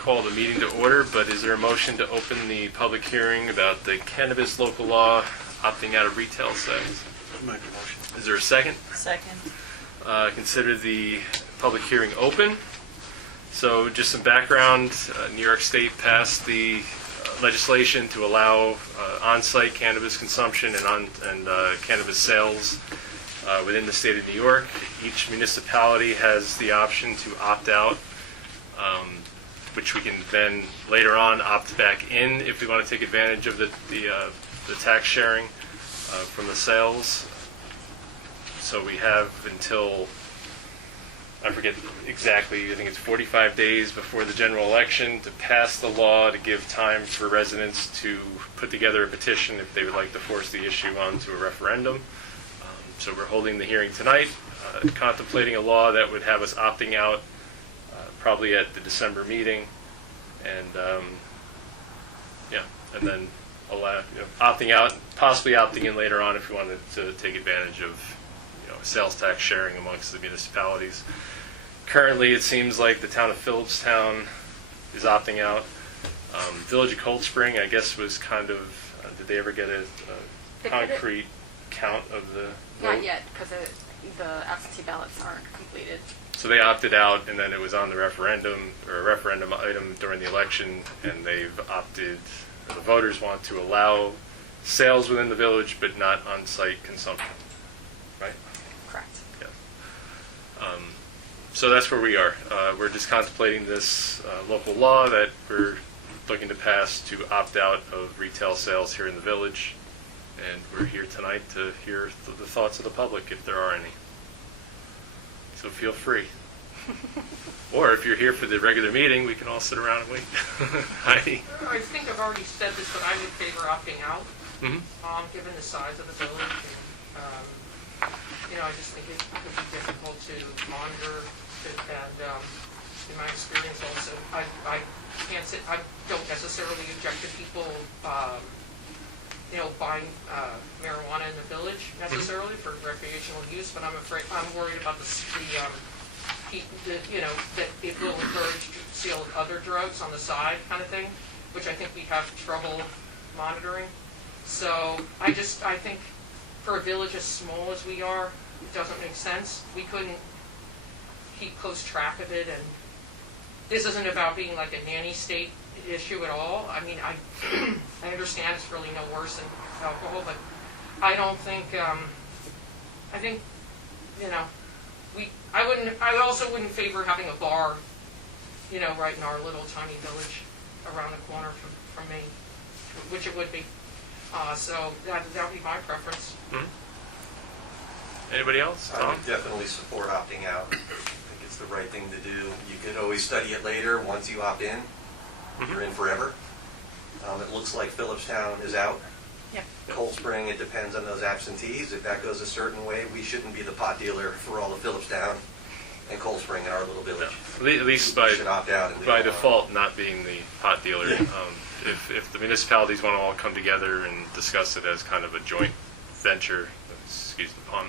call the meeting to order, but is there a motion to open the public hearing about the cannabis local law opting out of retail sales? Make a motion. Is there a second? Second. Consider the public hearing open. So just some background, New York State passed the legislation to allow on-site cannabis consumption and cannabis sales within the state of New York. Each municipality has the option to opt out, which we can then later on opt back in if we want to take advantage of the tax sharing from the sales. So we have until, I forget exactly, I think it's 45 days before the general election to pass the law to give time for residents to put together a petition if they would like to force the issue onto a referendum. So we're holding the hearing tonight, contemplating a law that would have us opting out probably at the December meeting, and and then allow, opting out, possibly opting in later on if we wanted to take advantage of sales tax sharing amongst the municipalities. Currently, it seems like the town of Phillipstown is opting out. Village of Cold Spring, I guess, was kind of, did they ever get a concrete count of the vote? Not yet, because the absentee ballots aren't completed. So they opted out, and then it was on the referendum, or a referendum item during the election, and they've opted, the voters want to allow sales within the village, but not on-site consumption, right? Correct. Yeah. So that's where we are. We're just contemplating this local law that we're looking to pass to opt out of retail sales here in the village. And we're here tonight to hear the thoughts of the public, if there are any. So feel free. Or if you're here for the regular meeting, we can all sit around and wait. Heidi? I think I've already said this, but I would favor opting out, Mm-hmm. given the size of the village. I just think it would be difficult to monitor, and in my experience also, I don't necessarily object to people buying marijuana in the village necessarily for recreational use, but I'm worried about that it will encourage sale of other drugs on the side kind of thing, which I think we have trouble monitoring. So I think for a village as small as we are, it doesn't make sense. We couldn't keep close track of it, and this isn't about being like a nanny state issue at all. I mean, I understand it's really no worse than alcohol, but I don't think, I also wouldn't favor having a bar, right in our little tiny village around the corner from me, which it would be. So that would be my preference. Mm-hmm. Anybody else? I would definitely support opting out. I think it's the right thing to do. You could always study it later. Once you opt in, you're in forever. It looks like Phillipstown is out. Yep. Cold Spring, it depends on those absentees. If that goes a certain way, we shouldn't be the pot dealer for all of Phillipstown and Cold Spring in our little village. No. At least We should opt out and by default, not being the pot dealer. Yeah. If the municipalities want to all come together and discuss it as kind of a joint venture, excuse the pun,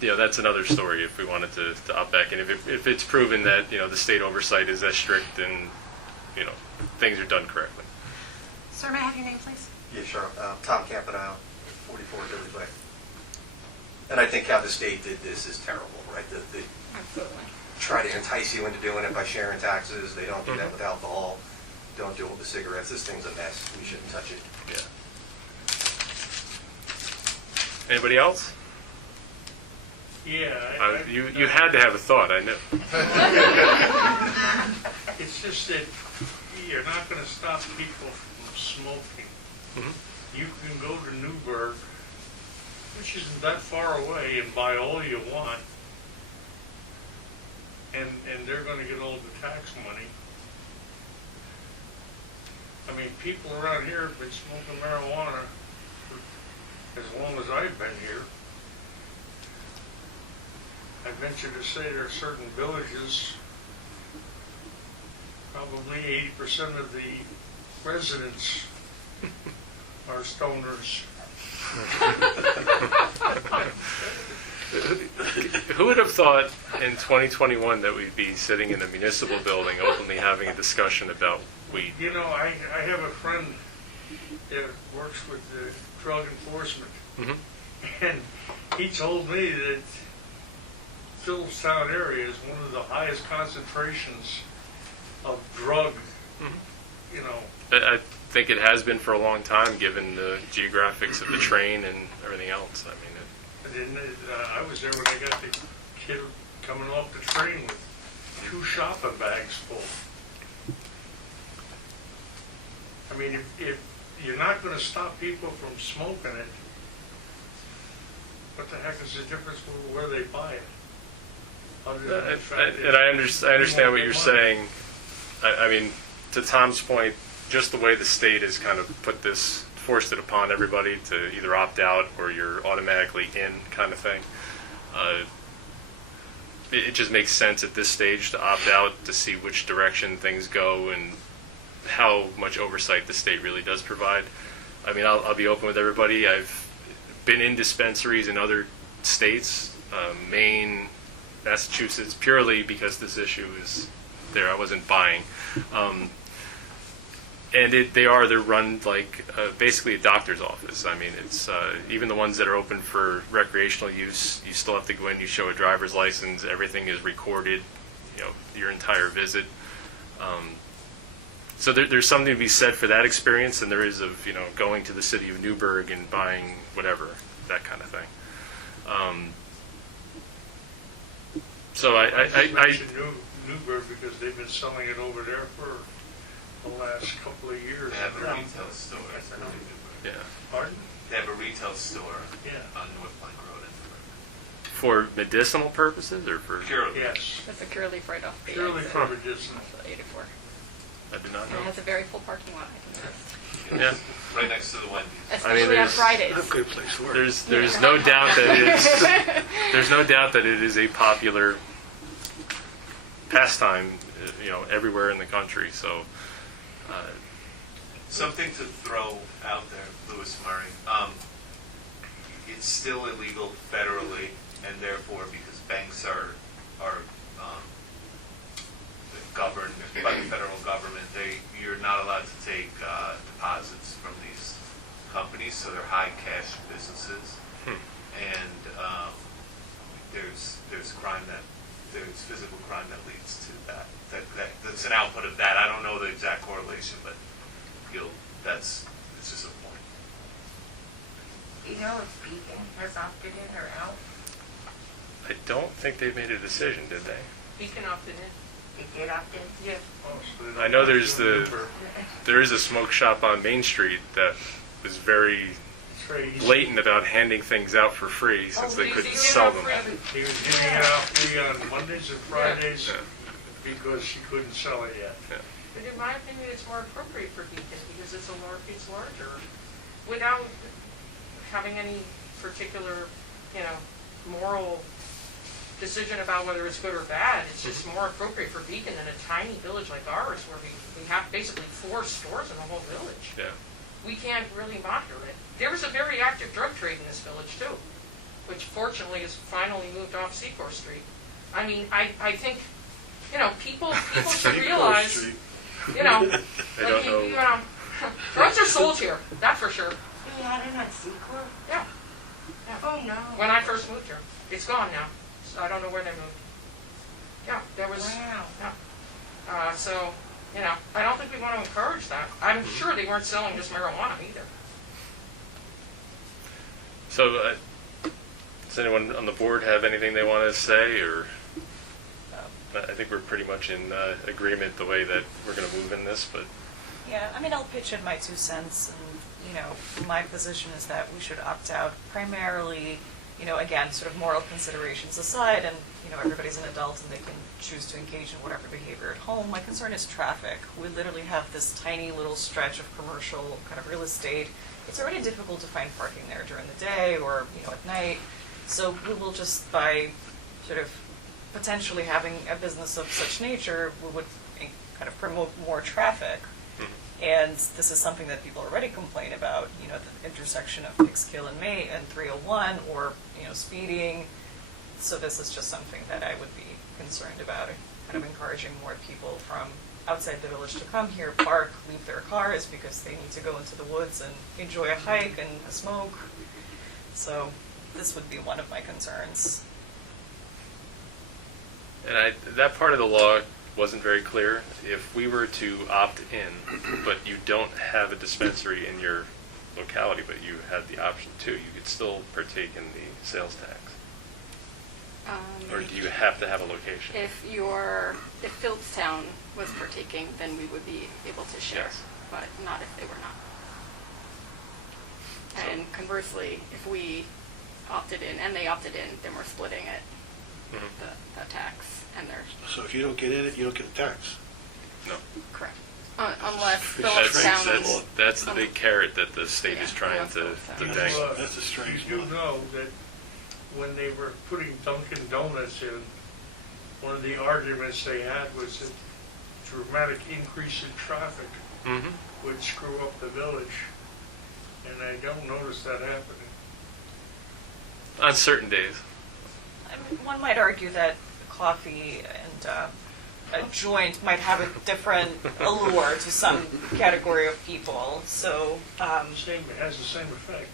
that's another story if we wanted to opt back in. If it's proven that the state oversight is as strict and things are done correctly. Sir, may I have your name, please? Yeah, sure. Tom Campanile, 44 Village Way. And I think how the state did this is terrible, right? They Absolutely. try to entice you into doing it by sharing taxes. They don't do that with alcohol. Don't do it with cigarettes. This thing's a mess. We shouldn't touch it. Yeah. Anybody else? Yeah. You had to have a thought, I know. It's just that you're not going to stop people from smoking. Mm-hmm. You can go to Newburgh, which isn't that far away, and buy all you want, and they're going to get all the tax money. I mean, people around here have been smoking marijuana for as long as I've been here. I venture to say there are certain villages, probably 80% of the residents are stoners. Who would have thought in 2021 that we'd be sitting in a municipal building openly having a discussion about weed? You know, I have a friend that works with the drug enforcement, Mhm. and he told me that Phillipstown area is one of the highest concentrations of drug, you know. I think it has been for a long time, given the geographics of the train and everything else. I mean, I was there when I got the kid coming off the train with 2 shopping bags full. I mean, if you're not going to stop people from smoking it, what the heck is the difference with where they buy it? Other than the fact that I understand what you're saying. I mean, to Tom's point, just the way the state has kind of forced it upon everybody to either opt out or you're automatically in kind of thing. It just makes sense at this stage to opt out to see which direction things go and how much oversight the state really does provide. I mean, I'll be open with everybody. I've been in dispensaries in other states, Maine, Massachusetts, purely because this issue is there. I wasn't buying. And they're run like basically a doctor's office. I mean, it's even the ones that are open for recreational use. You still have to go in. You show a driver's license. Everything is recorded. You know, your entire visit. So there's something to be said for that experience, and there is of going to the city of Newburgh and buying whatever, that kind of thing. So I mentioned Newburgh because they've been selling it over there for the last couple of years. They have a retail store. yeah. Pardon? They have a retail store Yeah. on North Plank Road in Newburgh. For medicinal purposes or for? Purely. Yes. That's a Curly right off the Purely exit for medicinal. of the 84. I do not And know. it has a very full parking lot, I can tell. Yeah. Right next to the Wendy's. Especially on there's- Fridays. Good place to work. There's no doubt that it is a popular pastime, everywhere in the country. So, Something to throw out there, Louis Murray. It's still illegal federally, and therefore, because banks are governed by the federal government, you're not allowed to take deposits from these companies, so they're high cash businesses. And there's physical crime that leads to that. That's an output of that. I don't know the exact correlation, but it's just a point. You know if Beacon has opted in or out? I don't think they made a decision, did they? Beacon opted in. They did opt in? Yeah. Oh, so they're I know not there's doing the- Newburgh. There is a smoke shop on Main Street that was very It's very easy. blatant about handing things out for free since they they couldn't give sell out them. free- He was giving it out free on Mondays and Fridays Yeah. because he couldn't sell it yet. But in my opinion, it's more appropriate for Beacon because it's larger, without having any particular, moral decision about whether it's good or bad. It's just more appropriate for Beacon than a tiny village like ours where we have basically 4 stores in the whole village. Yeah. We can't really monitor it. There was a very active drug trade in this village too, which fortunately has finally moved off Secor Street. I mean, I think, people should realize, I don't know. drugs are sold here, that's for sure. You had it on Secor? Yeah. Oh, no. When I first moved here. It's gone now. So I don't know where they moved. Yeah, there was, Wow. so, I don't think we want to encourage that. I'm sure they weren't selling just marijuana either. So, does anyone on the board have anything they want to say, or I think we're pretty much in agreement the way that we're going to move in this, but Yeah, I mean, I'll pitch in my 2 cents, and, my position is that we should opt out primarily, again, sort of moral considerations aside, and, everybody's an adult and they can choose to engage in whatever behavior at home. My concern is traffic. We literally have this tiny little stretch of commercial kind of real estate. It's already difficult to find parking there during the day or, at night. So we will just, by sort of potentially having a business of such nature, we would kind of promote more traffic. And this is something that people already complain about, the intersection of Pixkill and 301, or, speeding, So this is just something that I would be concerned about, kind of encouraging more people from outside the village to come here, park, leave their cars because they need to go into the woods and enjoy a hike and a smoke. So this would be one of my concerns. And that part of the law wasn't very clear. If we were to opt in, but you don't have a dispensary in your locality, but you had the option to, you could still partake in the sales tax. Or do you have to have a location? If Phillipstown was partaking, then we would be able to share, Yes. but not if they were not. And conversely, if we opted in and they opted in, then we're splitting it, Mhm. the tax, and they're So if you don't get in it, you don't get the tax. No. correct. Unless That's- Phillipstown. That's the big carrot that the state is Yeah, trying unless to Phillipstown. dangle. That's a strange You one. do know that when they were putting Dunkin' Donuts in, one of the arguments they had was that dramatic increase in traffic Mm-hmm. would screw up the village. And I don't notice that happening. On certain days. I mean, one might argue that coffee and a joint might have a different allure to some category of people. So, It has the same effect.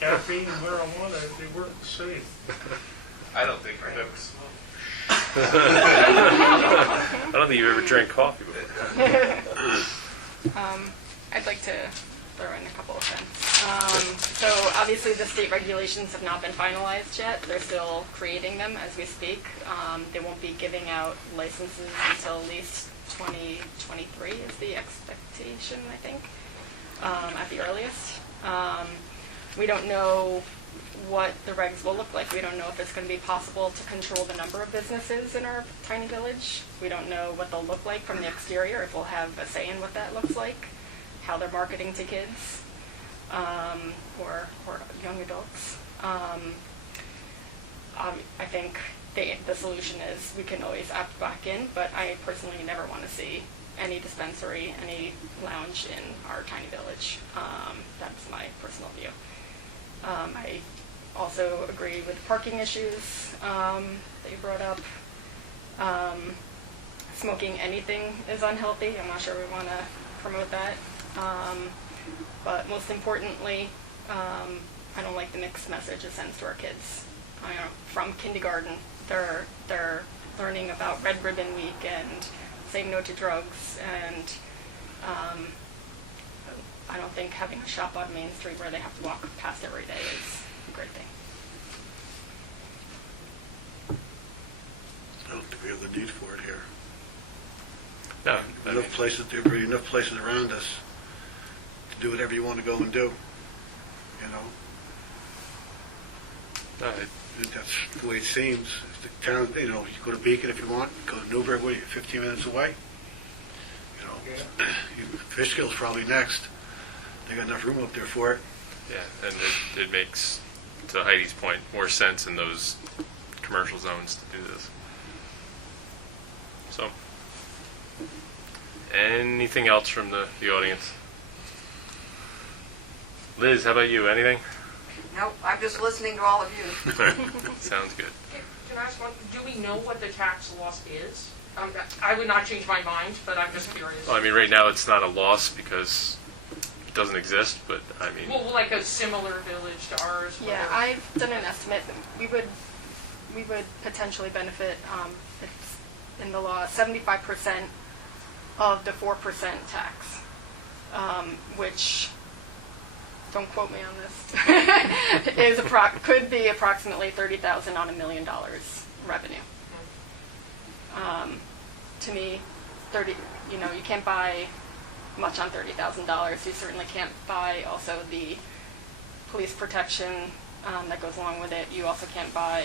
Caffeine and marijuana, they work the same. I don't think I've ever smoked. I don't think you've ever drank coffee before. I'd like to throw in a couple of things. So obviously the state regulations have not been finalized yet. They're still creating them as we speak. They won't be giving out licenses until at least 2023 is the expectation, I think, at the earliest. We don't know what the regs will look like. We don't know if it's going to be possible to control the number of businesses in our tiny village. We don't know what they'll look like from the exterior, if we'll have a say in what that looks like, how they're marketing to kids or young adults. I think the solution is we can always opt back in, but I personally never want to see any dispensary, any lounge in our tiny village. That's my personal view. I also agree with the parking issues that you brought up. Smoking anything is unhealthy. I'm not sure we want to promote that. But most importantly, I don't like the mixed message it sends to our kids. From kindergarten, they're learning about Red Ribbon Week and saying no to drugs, and I don't think having a shop on Main Street where they have to walk past every day is a great thing. I don't think we have the need for it here. No. I mean, Enough places around us to do whatever you want to go and do. You know, no, that's the way it seems. If the town, you know, you go to Beacon if you want, go to Newburgh, where you're 15 minutes away. You know, Fishkill's probably next. They got enough room up there for it. yeah, and it makes, to Heidi's point, more sense in those commercial zones to do this. So, anything else from the audience? Liz, how about you? Anything? Nope, I'm just listening to all of you. Sounds good. Can I ask one, do we know what the tax loss is? I would not change my mind, but I'm just curious. Well, I mean, right now it's not a loss because it doesn't exist, but I mean, Well, like a similar village to ours. Yeah, where- I've done an estimate. We would potentially benefit, it's in the law, 75% of the 4% tax, which, don't quote me on this, could be approximately $30,000 on $1 million revenue. To me, you can't buy much on $30,000. You certainly can't buy also the police protection that goes along with it. You also can't buy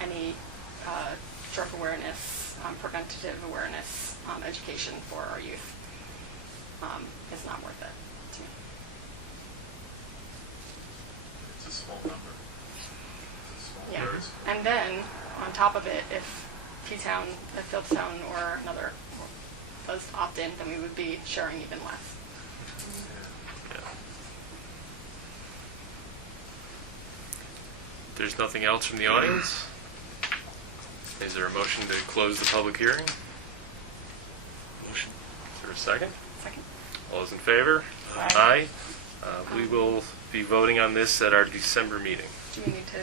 any drug awareness, preventative awareness, education for our youth. It's not worth it to me. It's a small number. It's a small, Yeah. very small. And then, on top of it, if T-Town, if Phillipstown or another does opt in, then we would be sharing even less. there's nothing else from the audience, is there a motion to close the public hearing? Motion. Is there a second? Second. All those in favor? Aye. We will be voting on this at our December meeting. Do we need to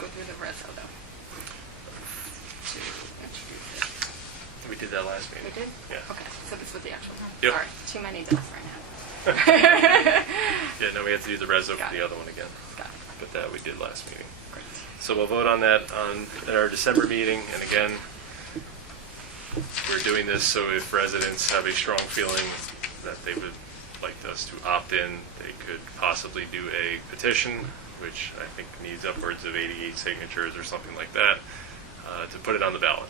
go through the reso though? We did that last We meeting. did? Yeah. Okay, so this was the actual one. Yep. Sorry, too many bills right now. Yeah, no, we have to do the reso Got for it. the other one again, Got it. but that we did last meeting. Great. So we'll vote on that at our December meeting, and again, we're doing this so if residents have a strong feeling that they would like us to opt in, they could possibly do a petition, which I think needs upwards of 88 signatures or something like that, to put it on the ballot.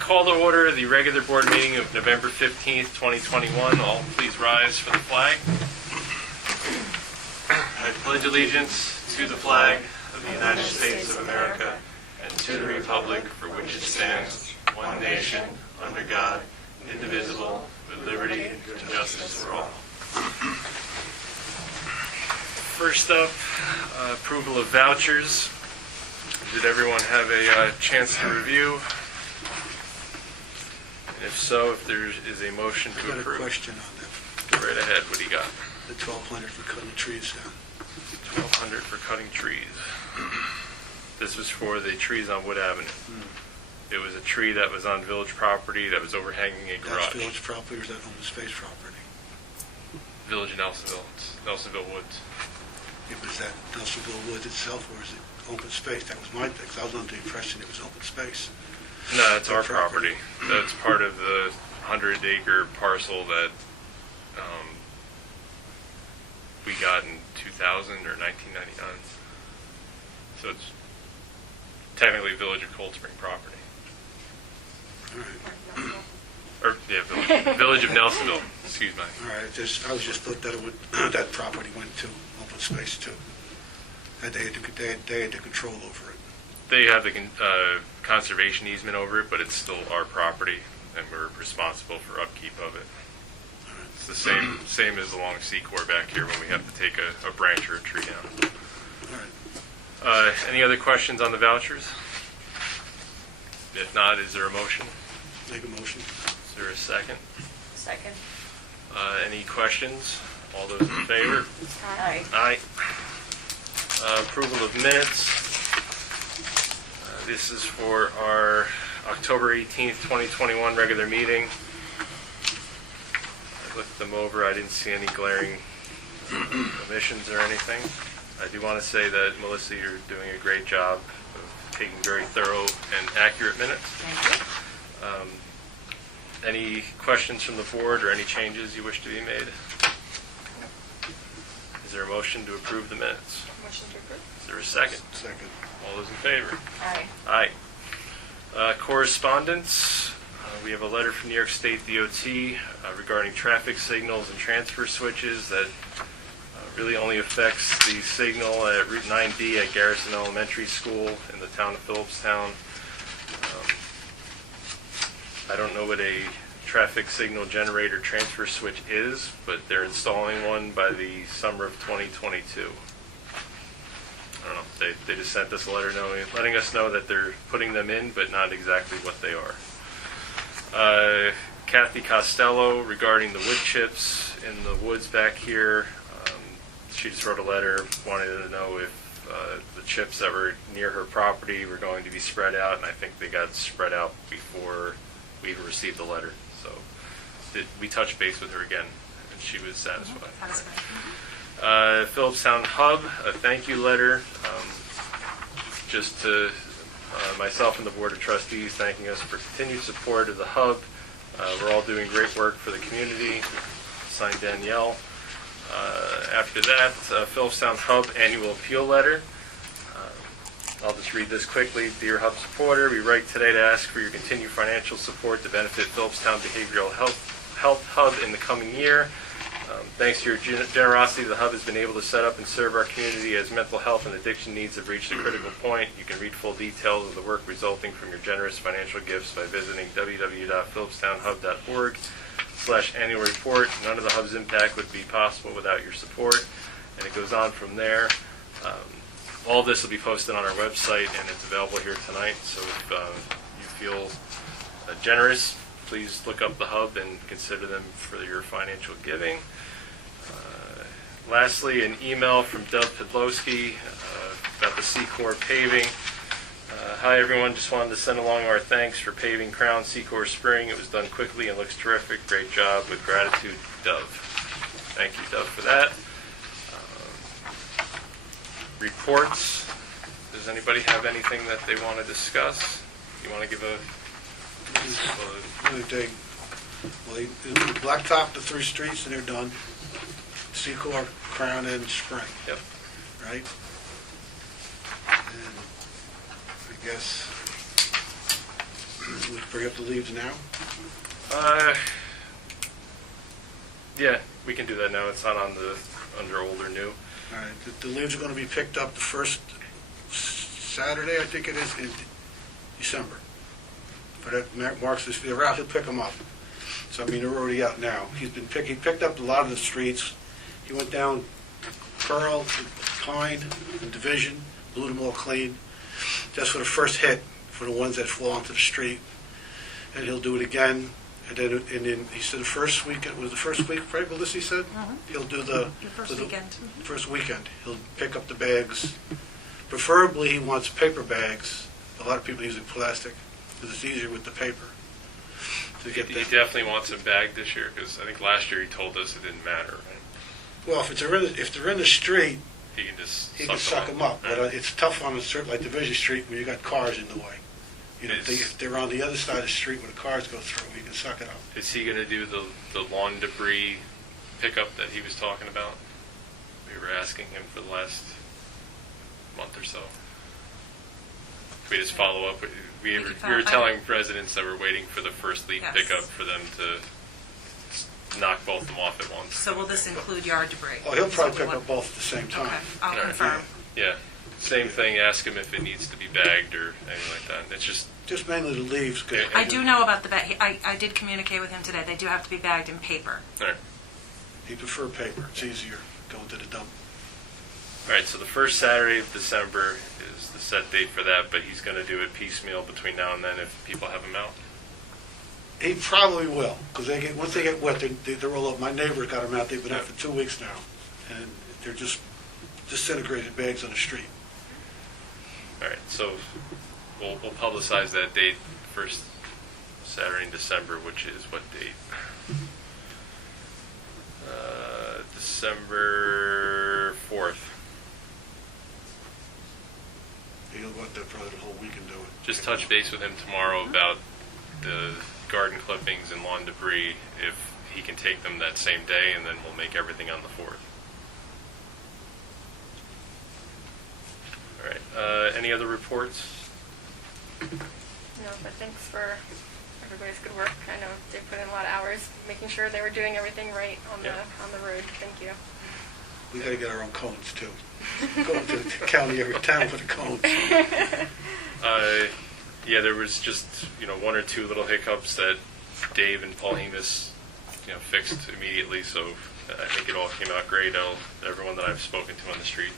Call to order the regular board meeting of November 15th, 2021. All please rise for the flag. I pledge allegiance to the flag of the United States of America and to the republic for which it stands, one nation, under God, indivisible, with liberty and justice for all. First up, approval of vouchers. Did everyone have a chance to review? And if so, if there is a motion I to got a approve. question on that. Go right ahead. What do you got? The 1,200 for cutting trees down. 1,200 for cutting trees. This was for the trees on Wood Avenue. It was a tree that was on village property that was overhanging a garage. That's village property or is that open space property? Village of Nelsonville. It's Nelsonville Woods. It was that Nelsonville Woods itself or is it open space? That was my thing. 'Cause I was under the impression it was open space. No, it's our Our property. property. That's part of the 100-acre parcel that we got in 2000 or 1999. So it's technically Village of Cold Spring property. All right. Or, yeah, Village of Nelsonville, excuse me. All right. I was just thought that it would, that property went to open space too. And they had the control over it. They have the conservation easement over it, but it's still our property, and we're responsible for upkeep of it. It's the same as along Secor back here when we have to take a branch or a tree down. All right. Any other questions on the vouchers? If not, is there a motion? Make a motion. Is there a second? Second. Any questions? All those in favor? Aye. Aye. Approval of minutes. This is for our October 18th, 2021 regular meeting. I looked them over. I didn't see any glaring omissions or anything. I do want to say that, Melissa, you're doing a great job of taking very thorough and accurate minutes. Thank you. Any questions from the board or any changes you wish to be made? Is there a motion to approve the minutes? Motion to approve. Is there a second? Second. All those in favor? Aye. Aye. Correspondence. We have a letter from New York State DOT regarding traffic signals and transfer switches that really only affects the signal at Route 9B at Garrison Elementary School in the town of Phillipstown. I don't know what a traffic signal generator transfer switch is, but they're installing one by the summer of 2022. I don't know. They just sent us a letter letting us know that they're putting them in, but not exactly what they are. Kathy Costello, regarding the wood chips in the woods back here, she just wrote a letter, wanted to know if the chips that were near her property were going to be spread out, and I think they got spread out before we even received the letter. So we touched base with her again, and she was satisfied. Phillipstown Hub, a thank you letter, just to myself and the Board of Trustees, thanking us for continued support of the Hub. We're all doing great work for the community. Signed, Danielle. After that, Phillipstown Hub annual appeal letter. I'll just read this quickly. Dear Hub supporter, we write today to ask for your continued financial support to benefit Phillipstown Behavioral Health Hub in the coming year. Thanks to your generosity, the Hub has been able to set up and serve our community as mental health and addiction needs have reached a critical point. You can read full details of the work resulting from your generous financial gifts by visiting www.phillipstownhub.org. hub.org/annual report. None of the hub's impact would be possible without your support. And it goes on from there. All this will be posted on our website, and it's available here tonight. So if you feel generous, please look up the hub and consider them for your financial giving. Lastly, an email from Dov Podlowski about the Secor paving. Hi everyone, just wanted to send along our thanks for paving Crown Secor Spring. It was done quickly and looks terrific. Great job. With gratitude, Dov. Thank you, Dov, for that. Reports. Does anybody have anything that they want to discuss? You want to give a... Well, they blacktop the 3 streets and they're done. Secor, Crown, and Spring. Yep. Right? And I guess we bring up the leaves now. Yeah, we can do that now. It's not on the under old or new. All right, the leaves are going to be picked up the first Saturday, I think it is, in December. But that marks this, they're out, he'll pick them up. So, I mean, they're already out now. He picked up a lot of the streets. He went down Pearl, Pine, and Division, blew them all clean. Just for the first hit, for the ones that fall onto the street. And he'll do it again. And then he said the first weekend, was the first week, right, Melissa said? He'll do the first weekend. First weekend. He'll pick up the bags. Preferably, he wants paper bags. A lot of people using plastic because it's easier with the paper. To get He that. definitely wants them bagged this year because I think last year he told us it didn't matter. Right? Well, if they're in the street, He can just he can suck them up. But it's tough on a certain, like Division Street, when you got cars in the way. You know, if they're on the other side of the street where the cars go through, you can suck it up. Is he going to do the lawn debris pickup that he was talking about? We were asking him for the last month or so. Can we just follow up? We were telling residents that we're waiting for the first leaf Yes. pickup for them to knock both of them off at once. So will this include yard debris? Oh, he'll Is probably what we pick want? up both at the same time. Okay, I'll All right. confirm. Yeah. Same thing, ask him if it needs to be bagged or anything like that. It's just... Just mainly the leaves. 'Cause Yeah. I do know about the bag. I did communicate with him today. They do have to be bagged in paper. All right. He prefer paper. It's easier going to the dump. All right, so the first Saturday of December is the set date for that, but he's going to do it piecemeal between now and then if people have them out. He probably will, because once they get wet, they're all up. My neighbor's got them out. They've been out for 2 weeks now, and they're just disintegrated bags on the street. All right, so we'll publicize that date, first Saturday in December, which is what date? December 4th. He'll go out there probably the whole week and do it. Just touch base with him tomorrow about the garden clippings and lawn debris, if he can take them that same day, and then we'll make everything on the 4th. All right, any other reports? No, but thanks for everybody's good work. I know they put in a lot of hours making sure they were doing everything right on the road. Thank you. We got to get our own cones too. Go to the county every town for the cones. Yeah, there was just 1 or 2 little hiccups that Dave and Paul Hemus fixed immediately. So I think it all came out great. Everyone that I've spoken to on the street,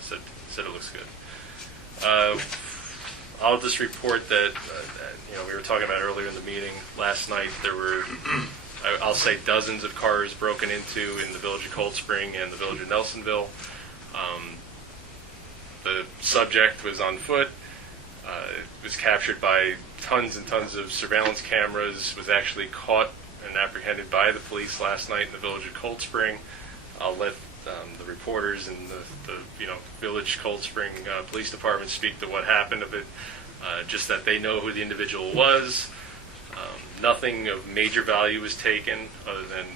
said it looks good. I'll just report that we were talking about earlier in the meeting last night. There were I'll say dozens of cars broken into in the village of Cold Spring and the village of Nelsonville. The subject was on foot. Was captured by tons and tons of surveillance cameras, was actually caught and apprehended by the police last night in the village of Cold Spring. I'll let the reporters and the village Cold Spring police department speak to what happened of it, just that they know who the individual was. Nothing of major value was taken other than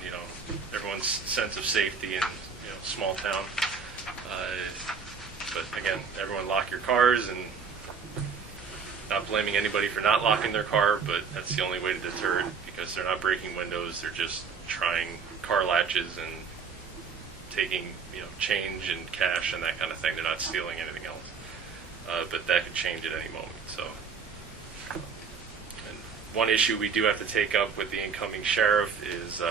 everyone's sense of safety in small town. But again, everyone lock your cars, and not blaming anybody for not locking their car, but that's the only way to deter it, because they're not breaking windows, they're just trying car latches and taking change and cash and that kind of thing. They're not stealing anything else. But that could change at any moment. So, and one issue we do have to take up with the incoming sheriff is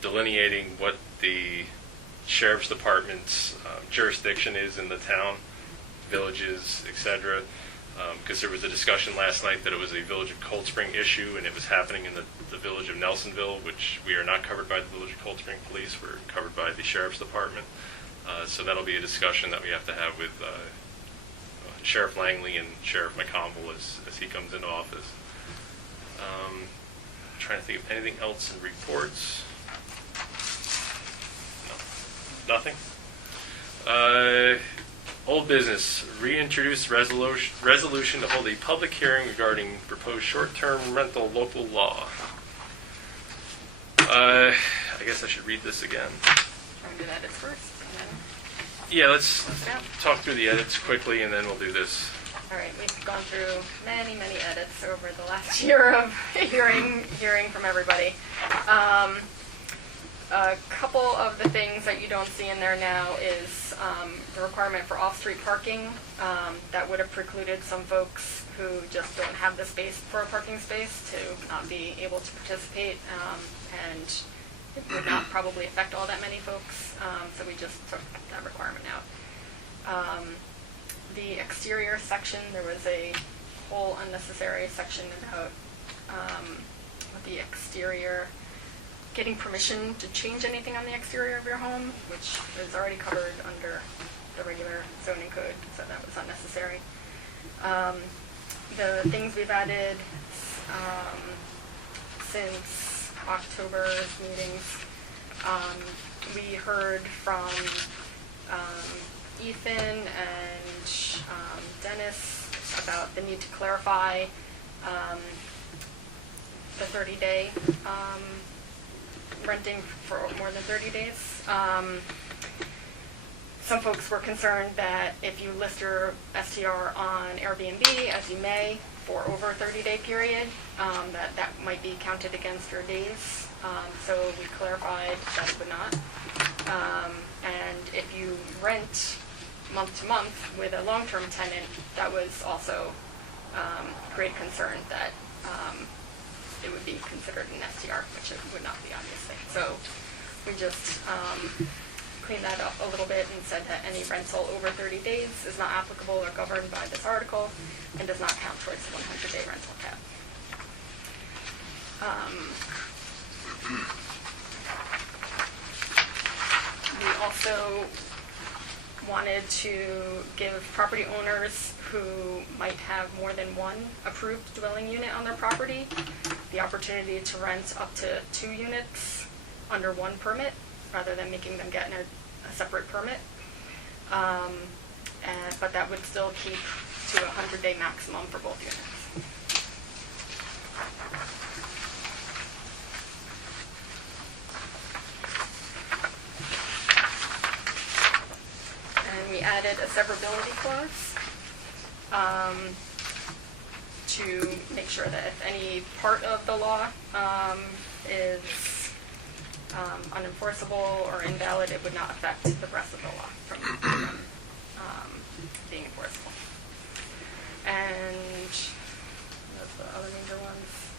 delineating what the sheriff's department's jurisdiction is in the town, villages, etc. Because there was a discussion last night that it was a Village of Cold Spring issue, and it was happening in the Village of Nelsonville, which we are not covered by the Village of Cold Spring Police. We're covered by the Sheriff's Department. So that'll be a discussion that we have to have with Sheriff Langley and Sheriff McConville as he comes into office. Trying to think of anything else in reports. No, nothing. Old business, reintroduce resolution to hold a public hearing regarding proposed short-term rental local law. I guess I should read this again. Want to do that first? And then Yeah, let's close it out? talk through the edits quickly, and then we'll do this. All right, we've gone through many, many edits over the last year of hearing from everybody. A couple of the things that you don't see in there now is the requirement for off-street parking. That would have precluded some folks who just don't have the space for a parking space to not be able to participate, and it would not probably affect all that many folks, so we just took that requirement out. The exterior section, there was a whole unnecessary section about the exterior, getting permission to change anything on the exterior of your home, which is already covered under the regular zoning code, so that was unnecessary. The things we've added since October's meetings, we heard from Ethan and Dennis about the need to clarify the 30-day renting for more than 30 days. Some folks were concerned that if you list your STR on Airbnb, as you may, for over a 30-day period, that might be counted against your days. So we clarified that it would not. And if you rent month to month with a long-term tenant, that was also great concern that it would be considered an STR, which it would not be, obviously. So we just cleaned that up a little bit and said that any rental over 30 days is not applicable or governed by this article and does not count towards the 100-day rental cap. We also wanted to give property owners who might have more than one approved dwelling unit on their property the opportunity to rent up to 2 units under one permit, rather than making them get a separate permit. But that would still keep to a 100-day maximum for both units. And we added a severability clause to make sure that if any part of the law is unenforceable or invalid, it would not affect the rest of the law from being enforceable. And that's the other major ones.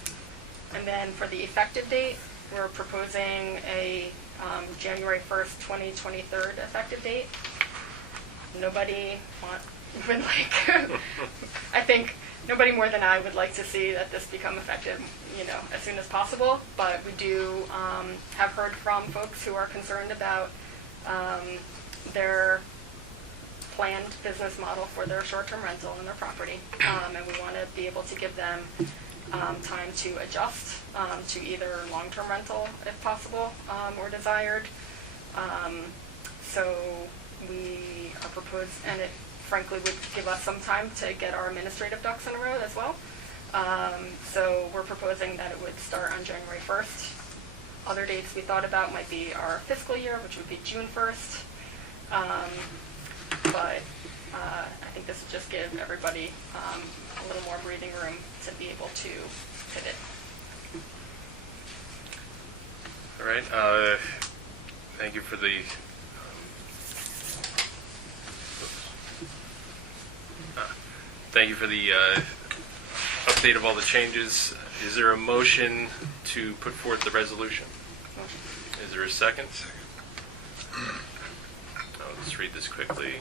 And then for the effective date, we're proposing a January 1st, 2023 effective date. Nobody would like, I think nobody more than I would like to see that this become effective, as soon as possible. But we do have heard from folks who are concerned about their planned business model for their short-term rental in their property, and we want to be able to give them time to adjust to either long-term rental, if possible, or desired. So we are proposed, and it frankly would give us some time to get our administrative ducks in a row as well. So we're proposing that it would start on January 1st. Other dates we thought about might be our fiscal year, which would be June 1st. But I think this would just give everybody a little more breathing room to be able to pivot. All right. Thank you for the update of all the changes. Is there a motion to put forth the resolution? Is there a second? I'll just read this quickly.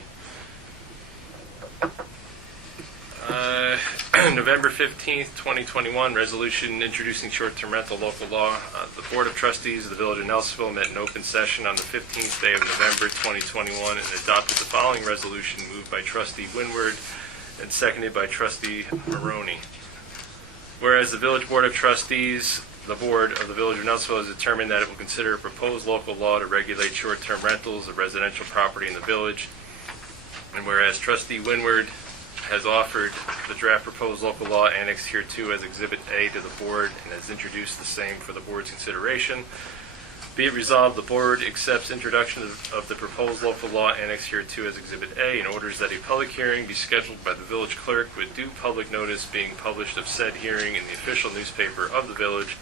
November 15th, 2021, resolution introducing short-term rental local law. The Board of Trustees of the Village of Nelsonville met in open session on the 15th day of November 2021 and adopted the following resolution moved by Trustee Winward and seconded by Trustee Maroney. Whereas the Village Board of Trustees, the Board of the Village of Nelsonville has determined that it will consider a proposed local law to regulate short-term rentals of residential property in the village. And whereas Trustee Winward has offered the draft proposed local law annexed hereto as Exhibit A to the Board and has introduced the same for the Board's consideration, be it resolved, the Board accepts introduction of the proposed local law annexed hereto as Exhibit A and orders that a public hearing be scheduled by the village clerk with due public notice being published of said hearing in the official newspaper of the village.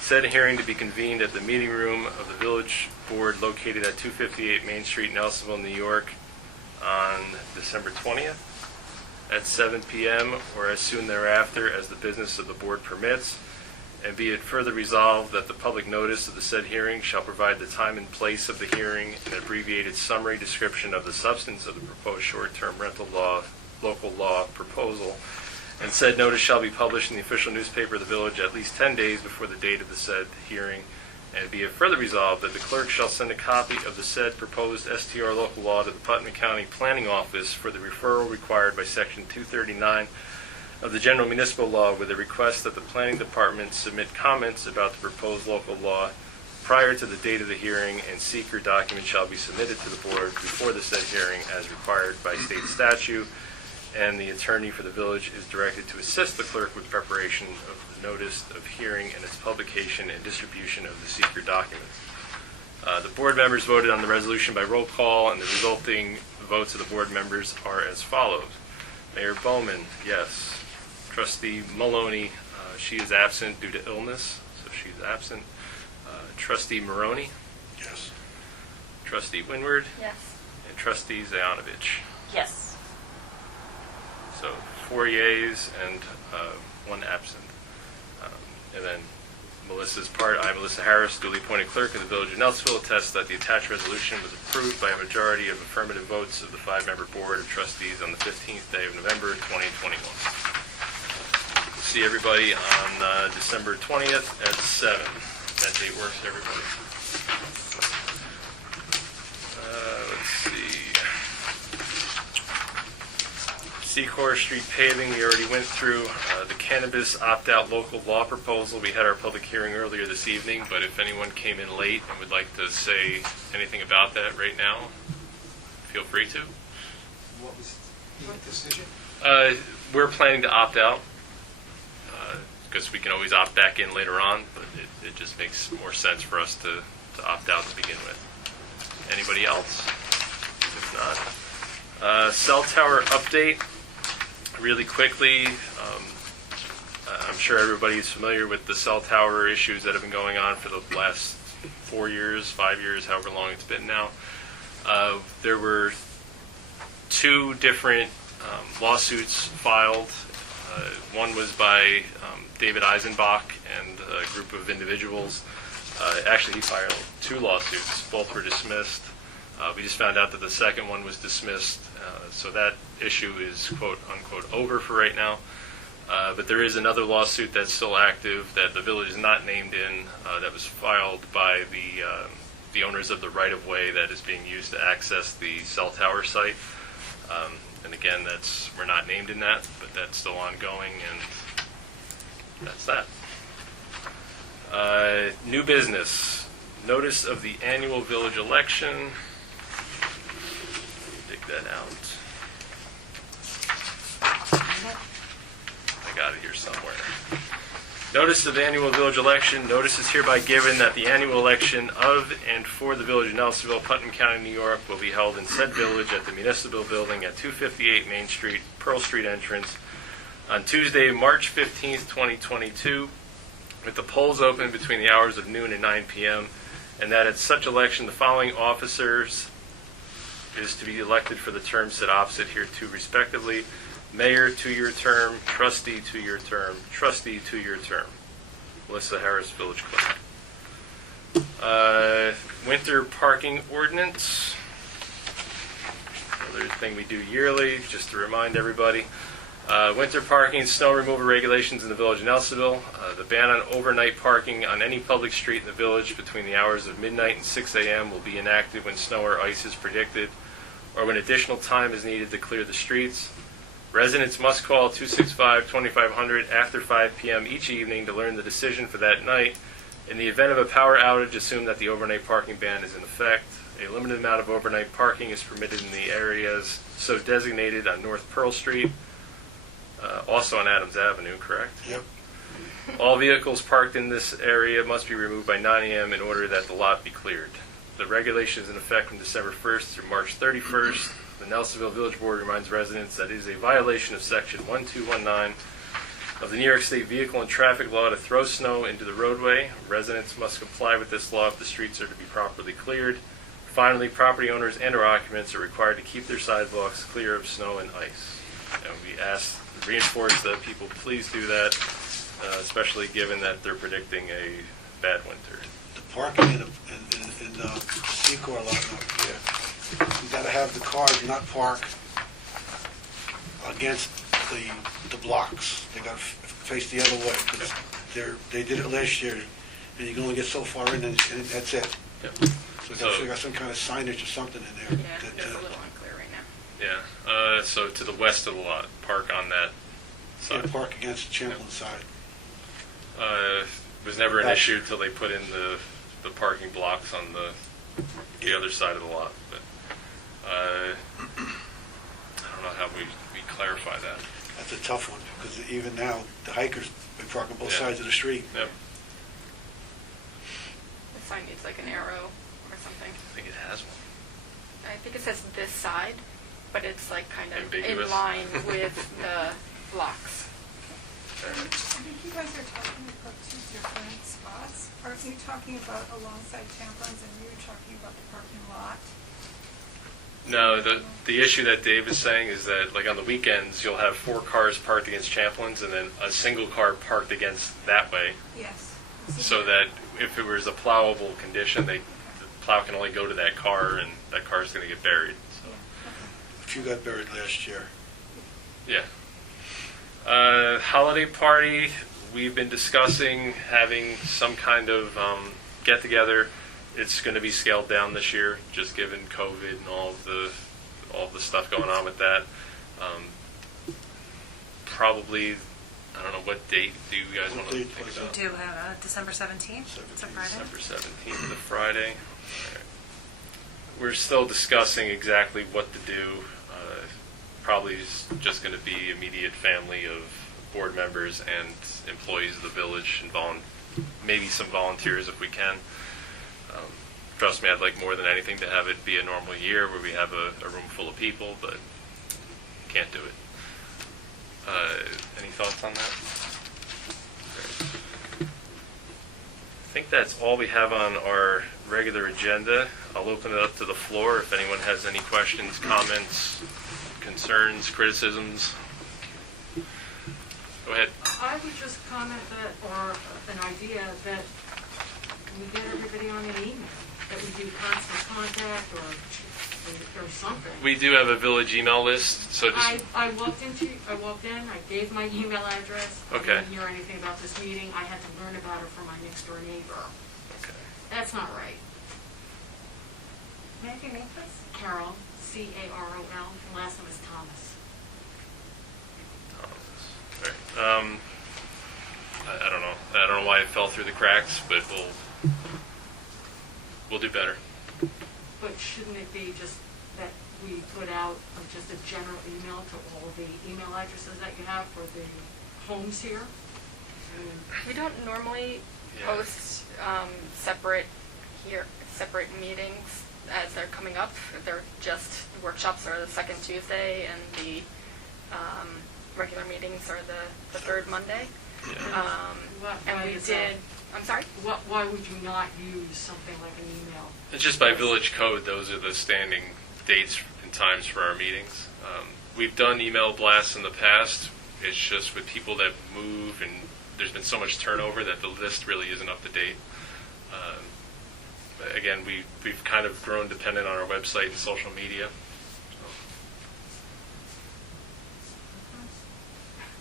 Said hearing to be convened at the meeting room of the village board located at 258 Main Street, Nelsonville, New York, on December 20th at 7 p.m. or as soon thereafter as the business of the board permits. And be it further resolved that the public notice of the said hearing shall provide the time and place of the hearing, an abbreviated summary description of the substance of the proposed short-term rental law, local law proposal, and said notice shall be published in the official newspaper of the village at least 10 days before the date of the said hearing. And be it further resolved that the clerk shall send a copy of the said proposed STR local law to the Putnam County Planning Office for the referral required by Section 239 of the General Municipal Law with a request that the Planning Department submit comments about the proposed local law prior to the date of the hearing, and seeker documents shall be submitted to the board before the said hearing as required by state statute, and the attorney for the village is directed to assist the clerk with preparation of the notice of hearing and its publication and distribution of the seeker documents. The board members voted on the resolution by roll call, and the resulting votes of the board members are as follows. Mayor Bowman, yes. Trustee Maloney, she is absent due to illness, so she's absent. Trustee Maroney, Yes. Trustee Winward, Yes. and Trustee Zayanovich. Yes. So 4 yeas and 1 absent. And then Melissa's part, I, Melissa Harris, duly appointed clerk of the Village of Nelsonville, attests that the attached resolution was approved by a majority of affirmative votes of the 5-member Board of Trustees on the 15th day of November 2021. We'll see everybody on December 20th at 7. That date works for everybody. Let's see. Secor Street paving, we already went through. The cannabis opt-out local law proposal, we had our public hearing earlier this evening, but if anyone came in late and would like to say anything about that right now, feel free to. What was the decision? We're planning to opt out because we can always opt back in later on, but it just makes more sense for us to opt out to begin with. Anybody else? If not. Cell tower update. Really quickly, I'm sure everybody's familiar with the cell tower issues that have been going on for the last 4 years, 5 years, however long it's been now. There were 2 different lawsuits filed. One was by David Eisenbach and a group of individuals. Actually, he filed 2 lawsuits. Both were dismissed. We just found out that the second one was dismissed, so that issue is quote-unquote over for right now. But there is another lawsuit that's still active that the village is not named in, that was filed by the owners of the right-of-way that is being used to access the cell tower site. And again, we're not named in that, but that's still ongoing, and that's that. New business. Notice of the annual village election. Dig that out. I got it here somewhere. Notice of annual village election. Notice is hereby given that the annual election of and for the Village of Nelsonville, Putnam County, New York, will be held in said village at the Municipal Building at 258 Main Street, Pearl Street entrance, on Tuesday, March 15th, 2022, with the polls open between the hours of noon and 9 p.m., and that at such election the following officers is to be elected for the terms set opposite hereto respectively. Mayor, 2-year term. Trustee, 2-year term. Trustee, 2-year term. Melissa Harris, Village Clerk. Winter parking ordinance. Another thing we do yearly, just to remind everybody. Winter parking and snow removal regulations in the Village of Nelsonville. The ban on overnight parking on any public street in the village between the hours of midnight and 6 a.m. will be enacted when snow or ice is predicted, or when additional time is needed to clear the streets. Residents must call 265-2500 after 5 p.m. each evening to learn the decision for that night. In the event of a power outage, assume that the overnight parking ban is in effect. A limited amount of overnight parking is permitted in the areas so designated on North Pearl Street, also on Adams Avenue, correct? Yep. All vehicles parked in this area must be removed by 9 a.m. in order that the lot be cleared. The regulation is in effect from December 1st through March 31st. The Nelsonville Village Board reminds residents that it is a violation of Section 1219 of the New York State Vehicle and Traffic Law to throw snow into the roadway. Residents must comply with this law if the streets are to be properly cleared. Finally, property owners and/or occupants are required to keep their sidewalks clear of snow and ice. And we reinforce that people please do that, especially given that they're predicting a bad winter. The parking in the Secor lot, you gotta have the cars not park against the blocks. They gotta face the other way, because they did it last year, and you can only get so far in, and that's it. Yep. So they got some kind of signage or something in there. Yeah, it's a little unclear right now. Yeah, so to the west of the lot, park on that side. Can't park against the Champlin side. Was never an issue till they put in the parking blocks on the other side of the lot. But I don't know how we clarify that. That's a tough one, because even now, the hikers, they park on both Yeah. sides of the street. Yep. The sign needs like an arrow or something. I think it has one. I think it says this side, but it's like kind of Ambiguous. in line with the blocks. I think you guys are talking about two different spots. Aren't you talking about alongside Champlin's and you're talking about the parking lot? No, the issue that Dave is saying is that, like, on the weekends, you'll have 4 cars parked against Champlin's and then a single car parked against that way, Yes. so that if it was a plowable condition, the plow can only go to that car, and that car is going to get buried. So, A few got buried last year. yeah. Holiday party, we've been discussing having some kind of get-together. It's going to be scaled down this year, just given COVID and all the stuff going on with that. Probably, I don't know, what date do you guys want to What date think was about? Do December 17th? It's a Friday. December 17th is a Friday. Alright. We're still discussing exactly what to do. Probably is just going to be immediate family of board members and employees of the village, and maybe some volunteers if we can. Trust me, I'd like more than anything to have it be a normal year where we have a room full of people, but can't do it. Any thoughts on that? I think that's all we have on our regular agenda. I'll open it up to the floor if anyone has any questions, comments, concerns, criticisms. Go ahead. I would just comment that, or an idea that we get everybody on an email, that we do constant contact or something. We do have a village email list, so just, I walked in, I gave my email address. Okay. I didn't hear anything about this meeting. I had to learn about it from my next door neighbor. okay. That's not right. May I have your name, please? Carol, Carol, and last name is Thomas. All right. I don't know. I don't know why it fell through the cracks, but we'll do better. But shouldn't it be just that we put out just a general email to all the email addresses that you have for the homes here? We don't normally Yeah. post separate meetings as they're coming up. They're just workshops are the second Tuesday, and the regular meetings are the third Monday. And we did. I'm sorry? Why would you not use something like an email? It's just by village code, those are the standing dates and times for our meetings. We've done email blasts in the past. It's just with people that move, and there's been so much turnover that the list really isn't up to date. But again, we've kind of grown dependent on our website and social media.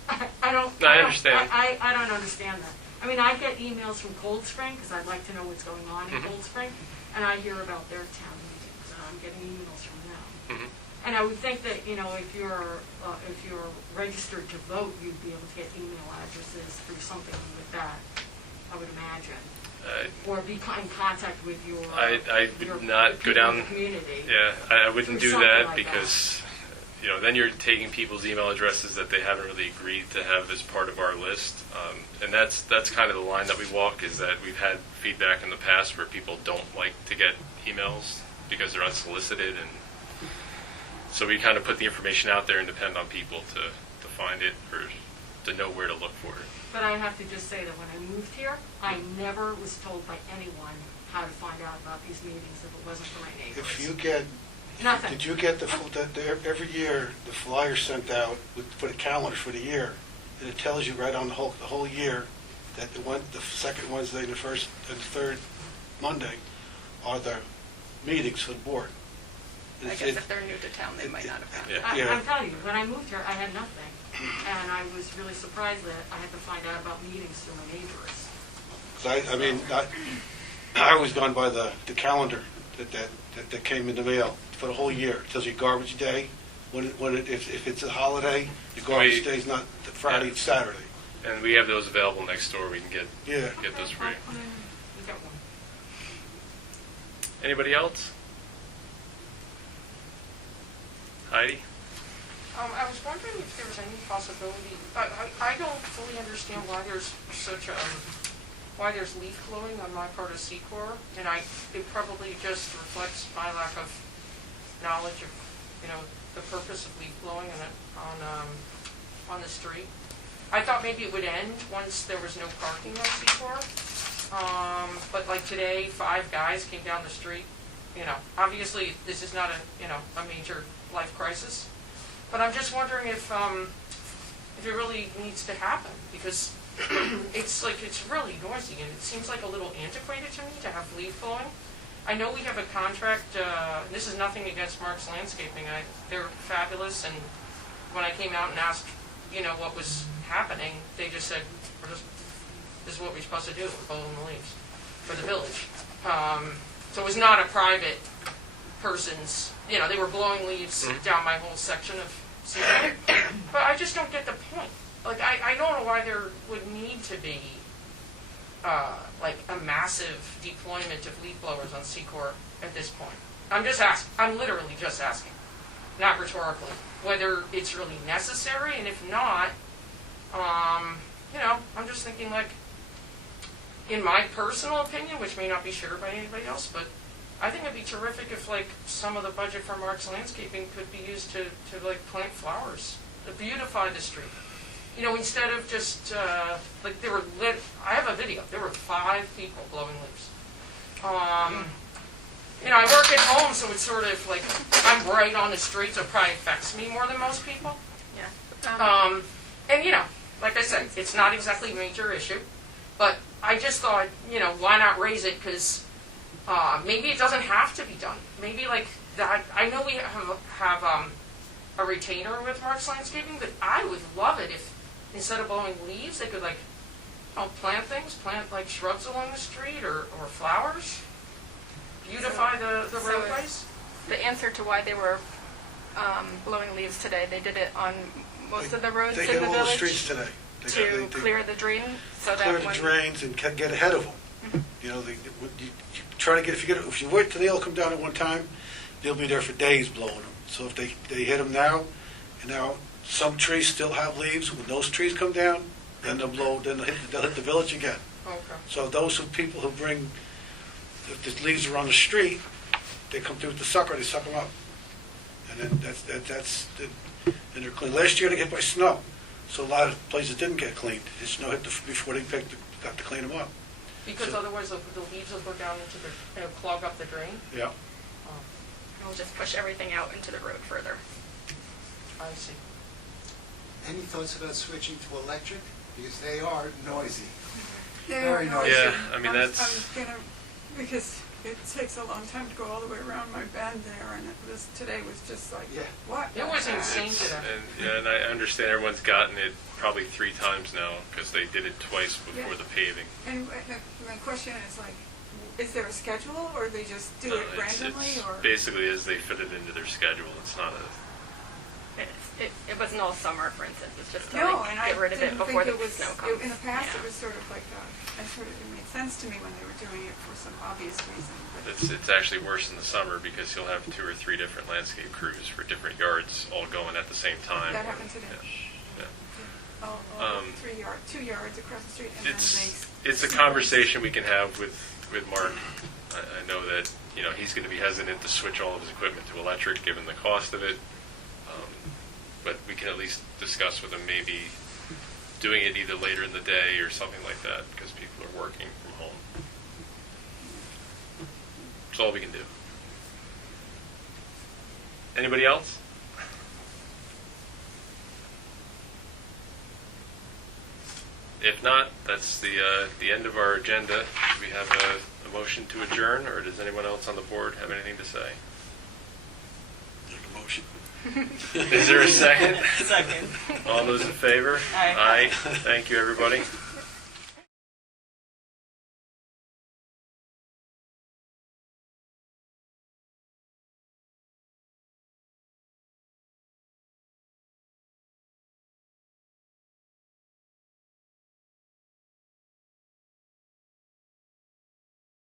I understand. I don't understand that. I mean, I get emails from Cold Spring because I'd like to know what's going on in Cold Spring, and I hear about their town meetings, and I'm getting emails from them. And I would think that, if you're registered to vote, you'd be able to get email addresses through something like that, I would imagine. Or be in contact with your I would not go down. Community. Yeah, I wouldn't do something that like because then you're taking people's email addresses that they haven't really agreed to have as part of our list, and that's kind of the line that we walk. Is that we've had feedback in the past where people don't like to get emails because they're unsolicited, and so we kind of put the information out there and depend on people to find it or to know where to look for it. But I have to just say that when I moved here, I never was told by anyone how to find out about these meetings if it wasn't for my neighbors. If you get, Nothing. did you get every year the flyer sent out for the calendar for the year, and it tells you right on the whole year that the second Wednesday, the first and third Monday are the meetings for the board. I guess if they're new to town, they might not have found it. Yeah. I'm telling you, when I moved here, I had nothing. And I was really surprised that I had to find out about meetings through my neighbors. 'Cause I was gone by the calendar that came in the mail for the whole year. It tells you garbage day. If it's a holiday, the garbage day is not the Friday, it's Saturday. And we have those available next door. We can get those free. You got one. Anybody else? Heidi? I was wondering if there was any possibility, I don't fully understand why there's why there's leaf blowing on my part of Secor, and it probably just reflects my lack of knowledge of, the purpose of leaf blowing on the street. I thought maybe it would end once there was no parking on Secor, but like today, 5 guys came down the street. Obviously this is not a major life crisis. But I'm just wondering if it really needs to happen, because it's really noisy, and it seems like a little antiquated to me to have leaf blowing. I know we have a contract, this is nothing against Mark's Landscaping, they're fabulous, and when I came out and asked, what was happening, they just said, this is what we're supposed to do, we're blowing the leaves for the village. So it was not a private person's, they were blowing leaves down my whole section of Secor. But I just don't get the point. Like, I don't know why there would need to be, a massive deployment of leaf blowers on Secor at this point. I'm just asking. I'm literally just asking, not rhetorically, whether it's really necessary, and if not, I'm just thinking, in my personal opinion, which may not be shared by anybody else, but I think it'd be terrific if, some of the budget for Mark's Landscaping could be used to plant flowers, to beautify the street. Instead of just, there were I have a video, there were 5 people blowing leaves. I work at home, so it's sort of I'm right on the street, so it probably affects me more than most people. Yeah. And, like I said, it's not exactly a major issue, but I just thought, why not raise it, because maybe it doesn't have to be done. Maybe that. I know we have a retainer with Mark's Landscaping, but I would love it if instead of blowing leaves, they could plant things, plant shrubs along the street or flowers, beautify the roadways. The answer to why they were blowing leaves today, they did it on most of the roads in the They village. hit all the streets today. To clear the drain, so that clear the drains and get ahead of them. You try to if you wait till they all come down at one time, they'll be there for days blowing them. So if they hit them now, and now some trees still have leaves. When those trees come down, then they'll blow. Then they'll hit the village again. Okay. So those people who bring if the leaves are on the street, they come through with the sucker. They suck them up, and then and they're clean. Last year they got hit by snow. So a lot of places didn't get cleaned. The snow hit before they got to clean them up. Because otherwise the leaves will go down into clog up the drain? Yeah. Oh. it'll just push everything out into the road further. I see. Any thoughts about switching to electric? Because they are noisy. Yeah, Very no, noisy. Yeah, I mean, I'm that's, gonna, because it takes a long time to go all the way around my bend there, and today was just like, Yeah. what? It was insane it's, today. and I understand everyone's gotten it probably 3 times now, because they did it twice before Yeah. the paving. And my question is like, is there a schedule, or they just do it randomly, It's or? basically as they fit it into their schedule. It's not a, It wasn't all summer, for instance, it's just to No, like, and I get rid of it didn't before think the it was, snow comes. in the past, Yeah. it was sort of like, it made sense to me when they were doing it for some obvious reason, but. it's actually worse in the summer because you'll have 2 or 3 different landscape crews for different yards all going at the same time. That happened today. Yeah. Oh, Um, 2 yards across the street, and then It's a conversation we can have with Mark. I know that, you know, he's going to be hesitant to switch all of his equipment to electric given the cost of it. But we can at least discuss with him maybe doing it either later in the day or something like that because people are working from home. That's all we can do. Anybody else? If not, that's the end of our agenda. Do we have a motion to adjourn, or does anyone else on the board have anything to say? Make a motion. Is there a second? Second. All those in favor? Aye. Aye. Thank you, everybody.